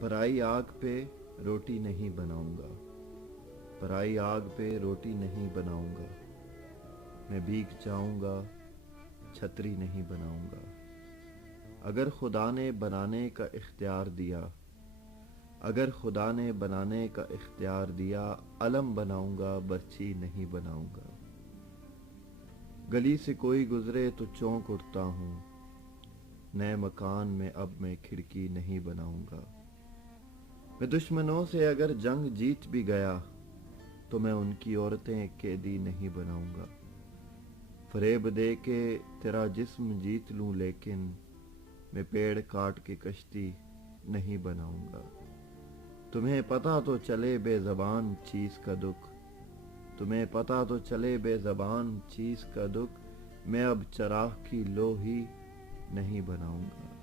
پرائی آگ پہ روٹی نہیں بناؤں گا، پرائی آگ پہ روٹی نہیں بناؤں گا، میں بھیگ جاؤں گا چھتری نہیں بناؤں گا۔ اگر خدا نے بنانے کا اختیار دیا، اگر خدا نے بنانے کا اختیار دیا، علم بناؤں گا برچھی نہیں بناؤں گا۔ گلی سے کوئی گزرے تو چونک اٹھتا ہوں، نئے مکان میں اب میں کھڑکی نہیں بناؤں گا۔ میں دشمنوں سے اگر جنگ جیت بھی گیا تو میں ان کی عورتیں قیدی نہیں بناؤں گا۔ فریب دے کے تیرا جسم جیت لوں لیکن میں پیڑ کاٹ کے کشتی نہیں بناؤں گا۔ تمہیں پتہ تو چلے بے زبان چیز کا دکھ، تمہیں پتہ تو چلے بے زبان چیز کا دکھ، میں اب چراغ کی لو ہی نہیں بناؤں گا۔